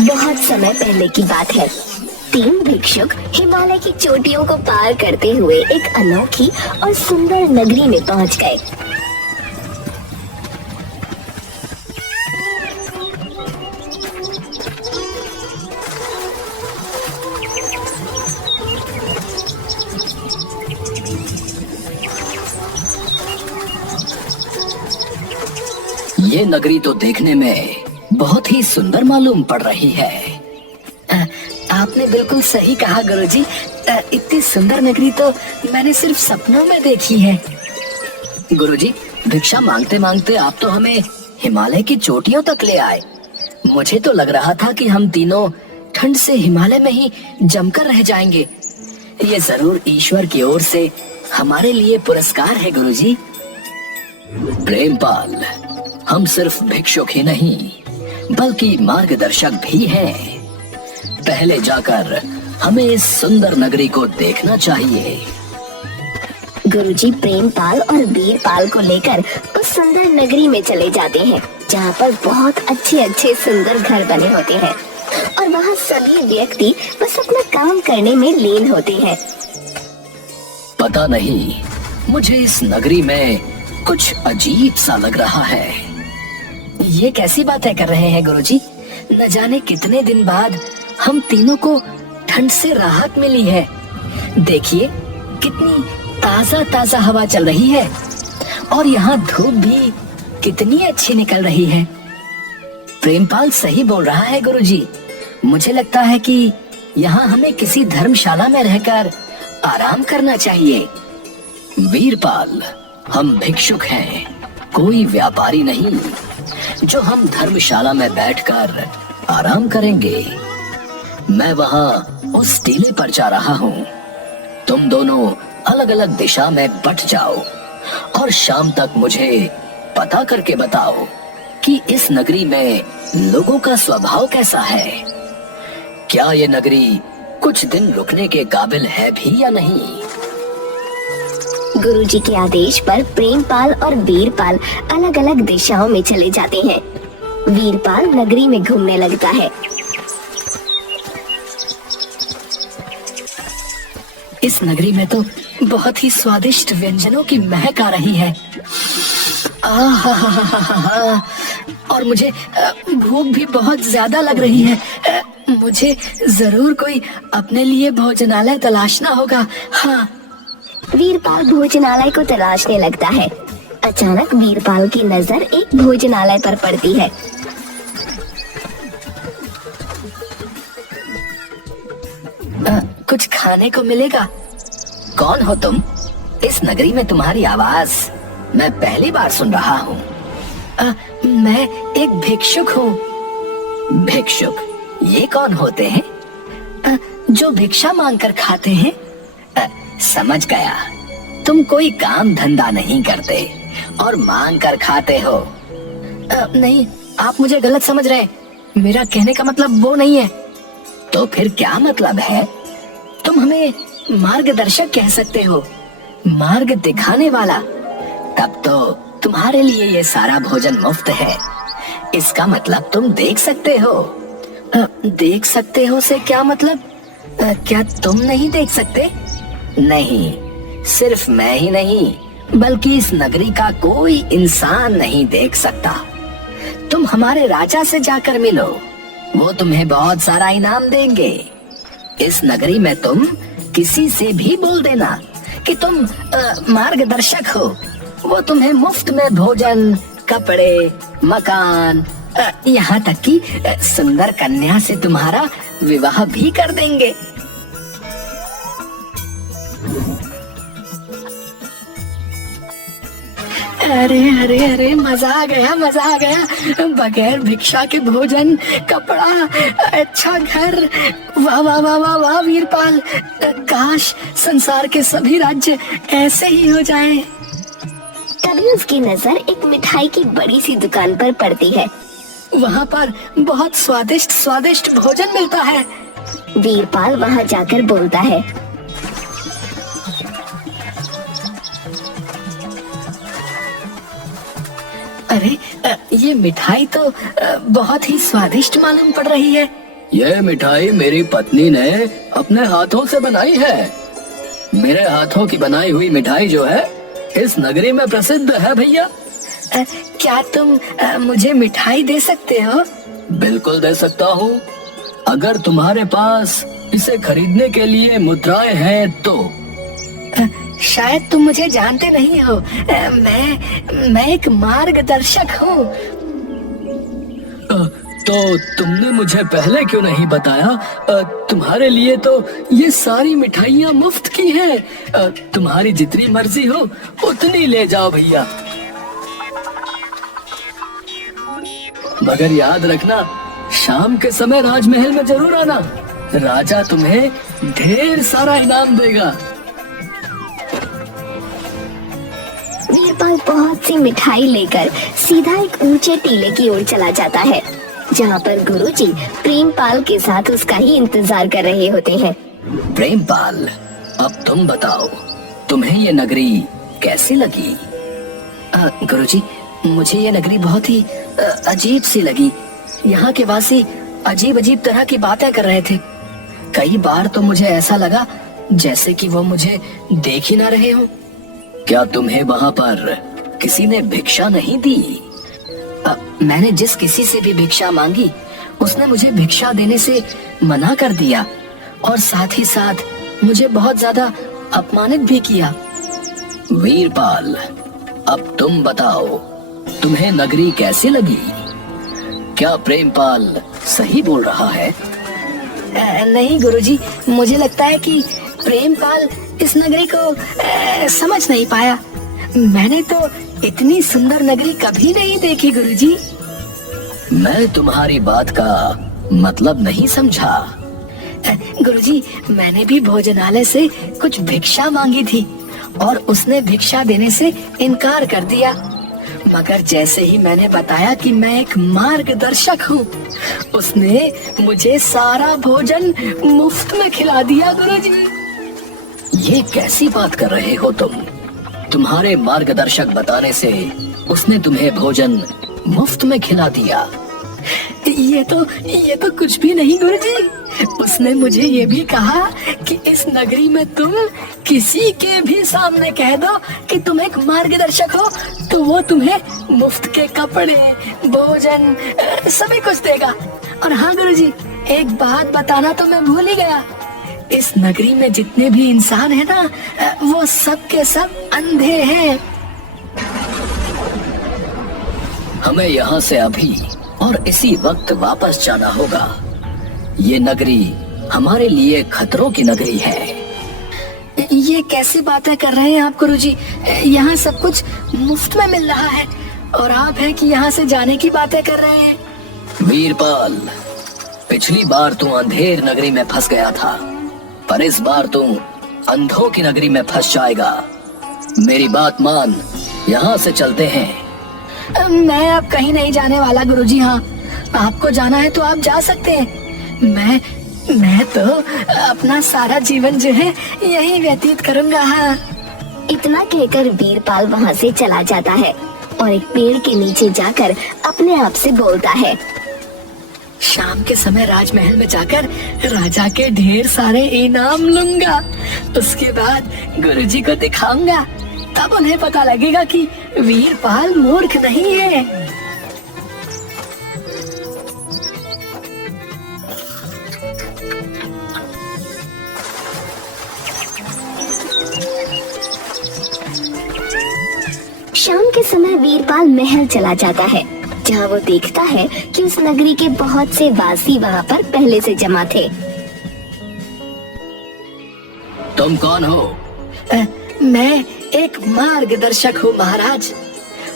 बहुत समय पहले की बात है। तीन भिक्षुक हिमालय की चोटियों को पार करते हुए एक अनोखी और सुंदर नगरी में पहुंच गए। ये नगरी तो देखने में बहुत ही सुंदर मालूम पड़ रही है। आपने बिल्कुल सही कहा गुरुजी। इतनी सुंदर नगरी तो मैंने सिर्फ सपनों में देखी है। गुरुजी, भिक्षा मांगते मांगते आप तो हमें हिमालय की चोटियों तक ले आए। मुझे तो लग रहा था कि हम तीनों ठंड से हिमालय में ही जमकर रह जाएंगे। ये जरूर ईश्वर की ओर से हमारे लिए पुरस्कार है गुरुजी। प्रेमपाल, हम सिर्फ भिक्षुक ही नहीं बल्कि मार्गदर्शक भी हैं। पहले जाकर हमें इस सुंदर नगरी को देखना चाहिए। गुरुजी प्रेमपाल और वीरपाल को लेकर उस सुंदर नगरी में चले जाते हैं, जहाँ पर बहुत अच्छे अच्छे सुंदर घर बने होते हैं और वहाँ सभी व्यक्ति बस अपना काम करने में लीन होते हैं। पता नहीं, मुझे इस नगरी में कुछ अजीब सा लग रहा है। ये कैसी बातें कर रहे हैं गुरुजी? न जाने कितने दिन बाद हम तीनों को ठंड से राहत मिली है। देखिए कितनी ताजा ताजा हवा चल रही है और यहाँ धूप भी कितनी अच्छी निकल रही है। प्रेमपाल सही बोल रहा है गुरुजी। मुझे लगता है कि यहाँ हमें किसी धर्मशाला में रहकर आराम करना चाहिए। वीरपाल, हम भिक्षुक हैं, कोई व्यापारी नहीं जो हम धर्मशाला में बैठकर आराम करेंगे। मैं वहाँ उस टीले पर जा रहा हूँ। तुम दोनों अलग अलग दिशा में बट जाओ और शाम तक मुझे पता करके बताओ कि इस नगरी में लोगों का स्वभाव कैसा है। क्या ये नगरी कुछ दिन रुकने के काबिल है भी या नहीं? गुरुजी के आदेश पर प्रेमपाल और वीरपाल अलग अलग दिशाओं में चले जाते हैं। वीरपाल नगरी में घूमने लगता है। इस नगरी में तो बहुत ही स्वादिष्ट व्यंजनों की महक आ रही है। आहा, और मुझे भूख भी बहुत ज्यादा लग रही है। मुझे जरूर कोई अपने लिए भोजनालय तलाशना होगा। हाँ। वीरपाल भोजनालय को तलाशने लगता है। अचानक वीरपाल की नजर एक भोजनालय पर पड़ती है। कुछ खाने को मिलेगा? कौन हो तुम? इस नगरी में तुम्हारी आवाज मैं पहली बार सुन रहा हूँ। मैं एक भिक्षुक हूँ। भिक्षुक? ये कौन होते हैं? जो भिक्षा मांगकर खाते हैं। समझ गया, तुम कोई काम धंधा नहीं करते और मांग कर खाते हो। नहीं, आप मुझे गलत समझ रहे हैं। मेरा कहने का मतलब वो नहीं है। तो फिर क्या मतलब है? तुम हमें मार्गदर्शक कह सकते हो, मार्ग दिखाने वाला। तब तो तुम्हारे लिए ये सारा भोजन मुफ्त है। इसका मतलब तुम देख सकते हो। देख सकते हो से क्या मतलब? क्या तुम नहीं देख सकते? नहीं, सिर्फ मैं ही नहीं बल्कि इस नगरी का कोई इंसान नहीं देख सकता। तुम हमारे राजा से जाकर मिलो, वो तुम्हें बहुत सारा इनाम देंगे। इस नगरी में तुम किसी से भी बोल देना कि तुम मार्गदर्शक हो, वो तुम्हें मुफ्त में भोजन, कपड़े, मकान, यहाँ तक कि सुंदर कन्या से तुम्हारा विवाह भी कर देंगे। अरे अरे अरे, मजा आ गया, मजा आ गया। बगैर भिक्षा के भोजन, कपड़ा, अच्छा घर। वाह वाह वाह वाह वाह वीरपाल, काश संसार के सभी राज्य ऐसे ही हो जाएं। तभी उसकी नजर एक मिठाई की बड़ी सी दुकान पर पड़ती है। वहाँ पर बहुत स्वादिष्ट स्वादिष्ट भोजन मिलता है। वीरपाल वहाँ जाकर बोलता है, अरे ये मिठाई तो बहुत ही स्वादिष्ट मालूम पड़ रही है। यह मिठाई मेरी पत्नी ने अपने हाथों से बनाई है। मेरे हाथों की बनाई हुई मिठाई जो है इस नगरी में प्रसिद्ध है भैया। क्या तुम मुझे मिठाई दे सकते हो? बिल्कुल दे सकता हूँ, अगर तुम्हारे पास इसे खरीदने के लिए मुद्राएं हैं तो। शायद तुम मुझे जानते नहीं हो, मैं एक मार्गदर्शक हूँ। तो तुमने मुझे पहले क्यों नहीं बताया? तुम्हारे लिए तो ये सारी मिठाइयाँ मुफ्त की हैं। तुम्हारी जितनी मर्जी हो उतनी ले जाओ भैया, मगर याद रखना शाम के समय राजमहल में जरूर आना, राजा तुम्हें ढेर सारा इनाम देगा। वीरपाल बहुत सी मिठाई लेकर सीधा एक ऊंचे टीले की ओर चला जाता है, जहाँ पर गुरुजी प्रेमपाल के साथ उसका ही इंतजार कर रहे होते हैं। प्रेमपाल, अब तुम बताओ, तुम्हें ये नगरी कैसी लगी? गुरुजी, मुझे ये नगरी बहुत ही अजीब सी लगी। यहाँ के वासी अजीब अजीब तरह की बातें कर रहे थे। कई बार तो मुझे ऐसा लगा जैसे कि वो मुझे देख ही ना रहे हो। क्या तुम्हें वहाँ पर किसी ने भिक्षा नहीं दी? मैंने जिस किसी से भी भिक्षा मांगी उसने मुझे भिक्षा देने से मना कर दिया और साथ ही साथ मुझे बहुत ज्यादा अपमानित भी किया। वीरपाल, अब तुम बताओ, तुम्हें नगरी कैसी लगी? क्या प्रेमपाल सही बोल रहा है? नहीं गुरुजी, मुझे लगता है कि प्रेमपाल इस नगरी को समझ नहीं पाया। मैंने तो इतनी सुंदर नगरी कभी नहीं देखी गुरुजी। मैं तुम्हारी बात का मतलब नहीं समझा। गुरुजी, मैंने भी भोजनालय से कुछ भिक्षा मांगी थी और उसने भिक्षा देने से इनकार कर दिया, मगर जैसे ही मैंने बताया कि मैं एक मार्गदर्शक हूँ, उसने मुझे सारा भोजन मुफ्त में खिला दिया गुरुजी। ये कैसी बात कर रहे हो तुम? तुम्हारे मार्गदर्शक बताने से उसने तुम्हें भोजन मुफ्त में खिला दिया? ये तो कुछ भी नहीं गुरुजी। उसने मुझे ये भी कहा कि इस नगरी में तुम किसी के भी सामने कह दो कि तुम एक मार्गदर्शक हो तो वो तुम्हें मुफ्त के कपड़े, भोजन, सभी कुछ देगा। और हाँ गुरुजी, एक बात बताना तो मैं भूल ही गया। इस नगरी में जितने भी इंसान है ना, वो सब के सब अंधे हैं। हमें यहाँ से अभी और इसी वक्त वापस जाना होगा। ये नगरी हमारे लिए खतरों की नगरी है। ये कैसी बातें कर रहे हैं आप गुरुजी? यहाँ सब कुछ मुफ्त में मिल रहा है और आप हैं कि यहाँ से जाने की बातें कर रहे हैं। वीरपाल, पिछली बार तू अंधेर नगरी में फंस गया था, पर इस बार तू अंधों की नगरी में फंस जाएगा। मेरी बात मान, यहाँ से चलते हैं। मैं अब कहीं नहीं जाने वाला गुरुजी। हाँ, आपको जाना है तो आप जा सकते हैं। मैं तो अपना सारा जीवन जो है यही व्यतीत करूंगा। हाँ। इतना कहकर वीरपाल वहाँ से चला जाता है और एक पेड़ के नीचे जाकर अपने आप से बोलता है, शाम के समय राजमहल में जाकर राजा के ढेर सारे इनाम लूंगा। उसके बाद गुरुजी को दिखाऊंगा, तब उन्हें पता लगेगा कि वीरपाल मूर्ख नहीं है। शाम के समय वीरपाल महल चला जाता है, जहाँ वो देखता है कि उस नगरी के बहुत से वासी वहाँ पर पहले से जमा थे। तुम कौन हो? मैं एक मार्गदर्शक हूँ महाराज।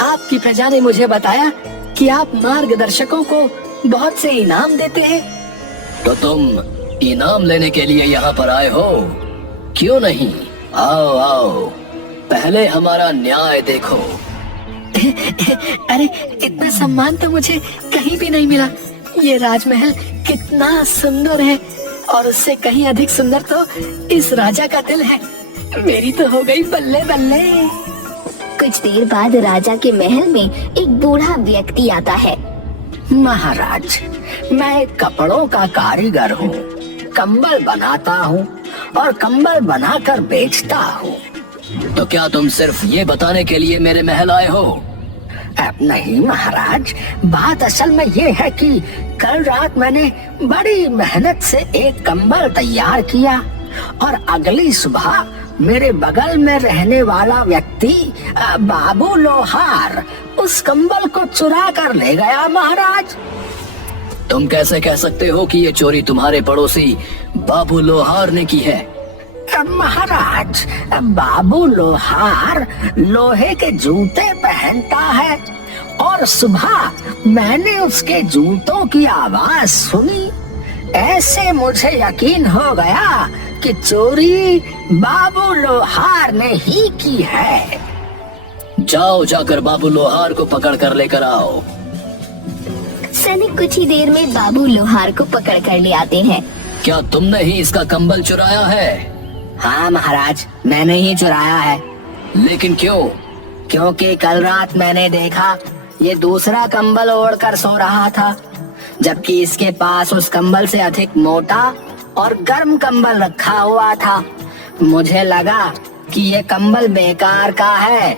आपकी प्रजा ने मुझे बताया कि आप मार्गदर्शकों को बहुत से इनाम देते हैं। तो तुम इनाम लेने के लिए यहाँ पर आए हो? क्यों नहीं, आओ आओ, पहले हमारा न्याय देखो। अरे, इतना सम्मान तो मुझे कहीं भी नहीं मिला। ये राजमहल कितना सुंदर है और उससे कहीं अधिक सुंदर तो इस राजा का दिल है। मेरी तो हो गई बल्ले बल्ले। कुछ देर बाद राजा के महल में एक बूढ़ा व्यक्ति आता है। महाराज, मैं कपड़ों का कारीगर हूँ, कंबल बनाता हूँ और कंबल बनाकर बेचता हूँ। तो क्या तुम सिर्फ ये बताने के लिए मेरे महल आए हो? अब नहीं महाराज, बात असल में ये है कि कल रात मैंने बड़ी मेहनत से एक कंबल तैयार किया और अगली सुबह मेरे बगल में रहने वाला व्यक्ति बाबू लोहार उस कंबल को चुरा कर ले गया महाराज। तुम कैसे कह सकते हो कि ये चोरी तुम्हारे पड़ोसी बाबू लोहार ने की है? महाराज, बाबू लोहार लोहे के जूते पहनता है और सुबह मैंने उसके जूतों की आवाज सुनी। ऐसे मुझे यकीन हो गया कि चोरी बाबू लोहार ने ही की है। जाओ, जाकर बाबू लोहार को पकड़ कर लेकर आओ। सैनिक कुछ ही देर में बाबू लोहार को पकड़ कर ले आते हैं। क्या तुमने ही इसका कंबल चुराया है? हाँ महाराज, मैंने ही चुराया है। लेकिन क्यों? क्योंकि कल रात मैंने देखा ये दूसरा कंबल ओढ़कर सो रहा था, जबकि इसके पास उस कंबल से अधिक मोटा और गर्म कंबल रखा हुआ था। मुझे लगा कि ये कंबल बेकार का है,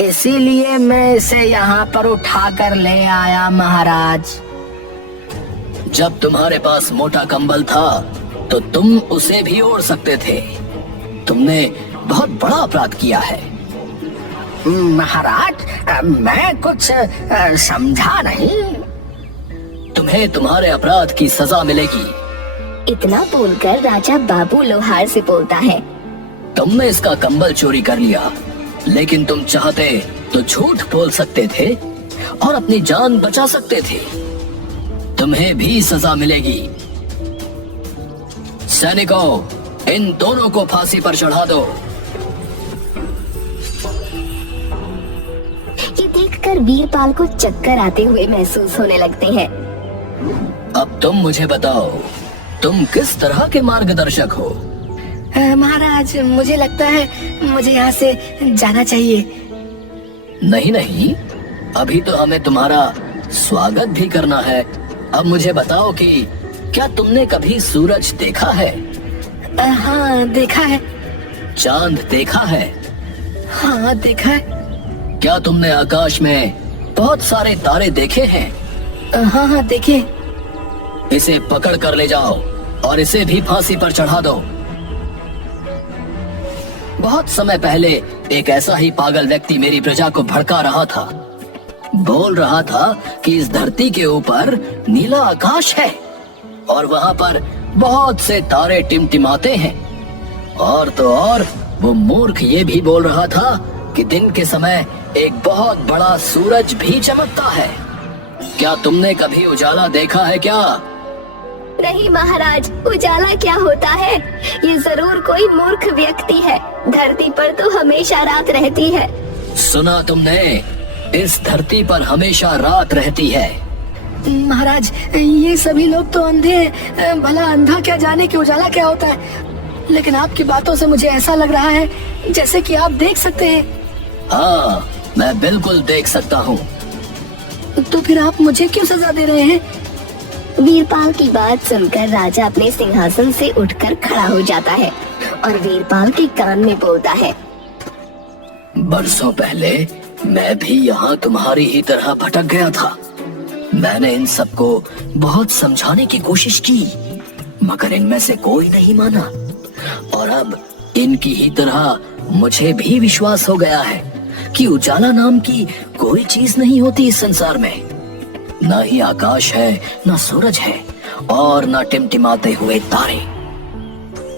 इसीलिए मैं इसे यहाँ पर उठा कर ले आया महाराज। जब तुम्हारे पास मोटा कंबल था तो तुम उसे भी ओढ़ सकते थे। तुमने बहुत बड़ा अपराध किया है। महाराज, मैं कुछ समझा नहीं। तुम्हें तुम्हारे अपराध की सजा मिलेगी। इतना बोलकर राजा बाबू लोहार से बोलता है, तुमने इसका कंबल चोरी कर लिया, लेकिन तुम चाहते तो झूठ बोल सकते थे और अपनी जान बचा सकते थे। तुम्हें भी सजा मिलेगी। सैनिकों, इन दोनों को फांसी पर चढ़ा दो। ये देखकर वीरपाल को चक्कर आते हुए महसूस होने लगते हैं। अब तुम मुझे बताओ, तुम किस तरह के मार्गदर्शक हो? महाराज, मुझे लगता है मुझे यहाँ से जाना चाहिए। नहीं नहीं, अभी तो हमें तुम्हारा स्वागत भी करना है। अब मुझे बताओ कि क्या तुमने कभी सूरज देखा है? हाँ, देखा है। चांद देखा है? हाँ, देखा है। क्या तुमने आकाश में बहुत सारे तारे देखे हैं? हाँ हाँ, देखे। इसे पकड़ कर ले जाओ और इसे भी फांसी पर चढ़ा दो। बहुत समय पहले एक ऐसा ही पागल व्यक्ति मेरी प्रजा को भड़का रहा था। बोल रहा था कि इस धरती के ऊपर नीला आकाश है और वहाँ पर बहुत से तारे टिमटिमाते हैं। और तो और वो मूर्ख ये भी बोल रहा था कि दिन के समय एक बहुत बड़ा सूरज भी चमकता है। क्या तुमने कभी उजाला देखा है क्या? नहीं महाराज, उजाला क्या होता है? ये जरूर कोई मूर्ख व्यक्ति है। धरती पर तो हमेशा रात रहती है। सुना तुमने? इस धरती पर हमेशा रात रहती है। महाराज, ये सभी लोग तो अंधे हैं। भला अंधा क्या जाने कि उजाला क्या होता है। लेकिन आपकी बातों से मुझे ऐसा लग रहा है जैसे कि आप देख सकते हैं। हाँ, मैं बिल्कुल देख सकता हूँ। तो फिर आप मुझे क्यों सजा दे रहे हैं? वीरपाल की बात सुनकर राजा अपने सिंहासन से उठकर खड़ा हो जाता है और वीरपाल के कान में बोलता है, बरसों पहले मैं भी यहाँ तुम्हारी ही तरह भटक गया था। मैंने इन सबको बहुत समझाने की कोशिश की, मगर इनमें से कोई नहीं माना। और अब इनकी ही तरह मुझे भी विश्वास हो गया है कि उजाला नाम की कोई चीज नहीं होती इस संसार में। ना ही आकाश है, ना सूरज है और ना टिमटिमाते हुए तारे।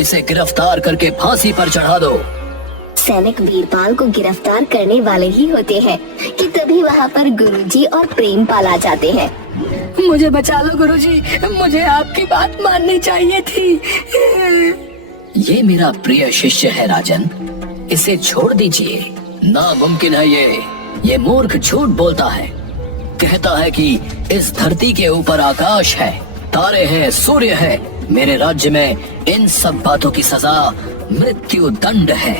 इसे गिरफ्तार करके फांसी पर चढ़ा दो। सैनिक वीरपाल को गिरफ्तार करने वाले ही होते हैं कि तभी वहाँ पर गुरुजी और प्रेमपाल आ जाते हैं। मुझे बचा लो गुरुजी, मुझे आपकी बात माननी चाहिए थी। ये मेरा प्रिय शिष्य है राजन, इसे छोड़ दीजिए। नामुमकिन है ये मूर्ख झूठ बोलता है। कहता है कि इस धरती के ऊपर आकाश है, तारे हैं, सूर्य है। मेरे राज्य में इन सब बातों की सजा मृत्यु दंड है।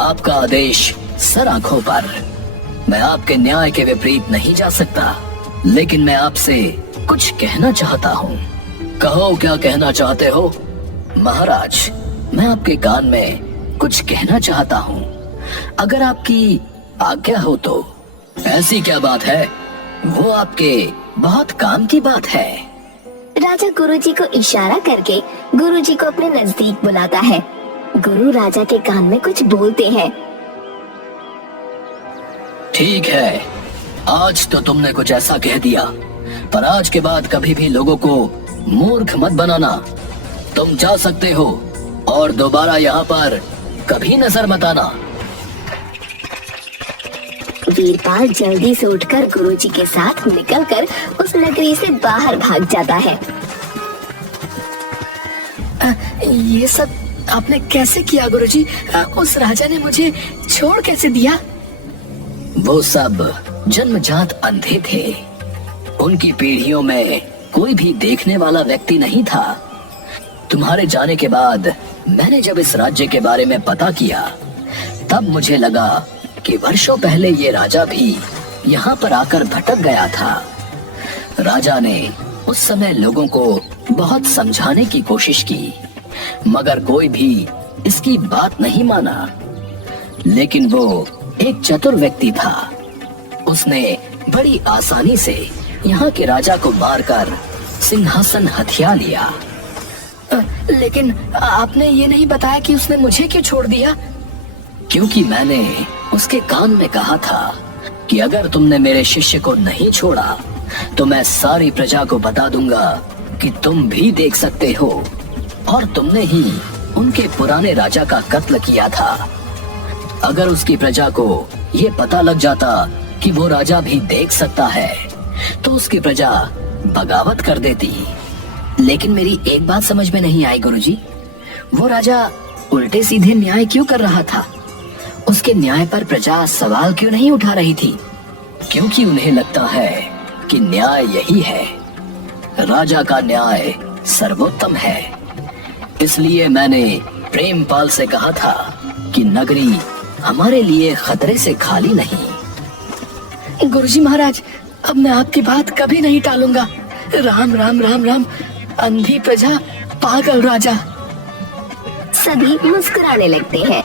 आपका आदेश सर आंखों पर। मैं आपके न्याय के विपरीत नहीं जा सकता, लेकिन मैं आपसे कुछ कहना चाहता हूँ। कहो क्या कहना चाहते हो? महाराज, मैं आपके कान में कुछ कहना चाहता हूँ, अगर आपकी आज्ञा हो तो। ऐसी क्या बात है? वो आपके बहुत काम की बात है। राजा गुरुजी को इशारा करके गुरुजी को अपने नजदीक बुलाता है। गुरु राजा के कान में कुछ बोलते हैं। ठीक है, आज तो तुमने कुछ ऐसा कह दिया, पर आज के बाद कभी भी लोगों को मूर्ख मत बनाना। तुम जा सकते हो और दोबारा यहाँ पर कभी नजर मत आना। वीरपाल जल्दी से उठकर गुरुजी के साथ निकलकर उस नगरी से बाहर भाग जाता है। ये सब आपने कैसे किया गुरुजी? उस राजा ने मुझे छोड़ कैसे दिया? वो सब जन्मजात अंधे थे। उनकी पीढ़ियों में कोई भी देखने वाला व्यक्ति नहीं था। तुम्हारे जाने के बाद मैंने जब इस राज्य के बारे में पता किया, तब मुझे लगा कि वर्षों पहले ये राजा भी यहाँ पर आकर भटक गया था। राजा ने उस समय लोगों को बहुत समझाने की कोशिश की, मगर कोई भी इसकी बात नहीं माना। लेकिन वो एक चतुर व्यक्ति था। उसने बड़ी आसानी से यहाँ के राजा को मारकर सिंहासन हथिया लिया। लेकिन आपने ये नहीं बताया कि उसने मुझे क्यों छोड़ दिया? क्योंकि मैंने उसके कान में कहा था कि अगर तुमने मेरे शिष्य को नहीं छोड़ा तो मैं सारी प्रजा को बता दूंगा कि तुम भी देख सकते हो और तुमने ही उनके पुराने राजा का कत्ल किया था। अगर उसकी प्रजा को ये पता लग जाता कि वो राजा भी देख सकता है तो उसकी प्रजा बगावत कर देती। लेकिन मेरी एक बात समझ में नहीं आई गुरुजी, वो राजा उल्टे सीधे न्याय क्यों कर रहा था? उसके न्याय पर प्रजा सवाल क्यों नहीं उठा रही थी? क्योंकि उन्हें लगता है कि न्याय यही है, राजा का न्याय सर्वोत्तम है। इसलिए मैंने प्रेमपाल से कहा था कि नगरी हमारे लिए खतरे से खाली नहीं। गुरुजी महाराज, अब मैं आपकी बात कभी नहीं टालूंगा। राम राम राम राम, अंधी प्रजा पागल राजा। सभी मुस्कुराने लगते हैं।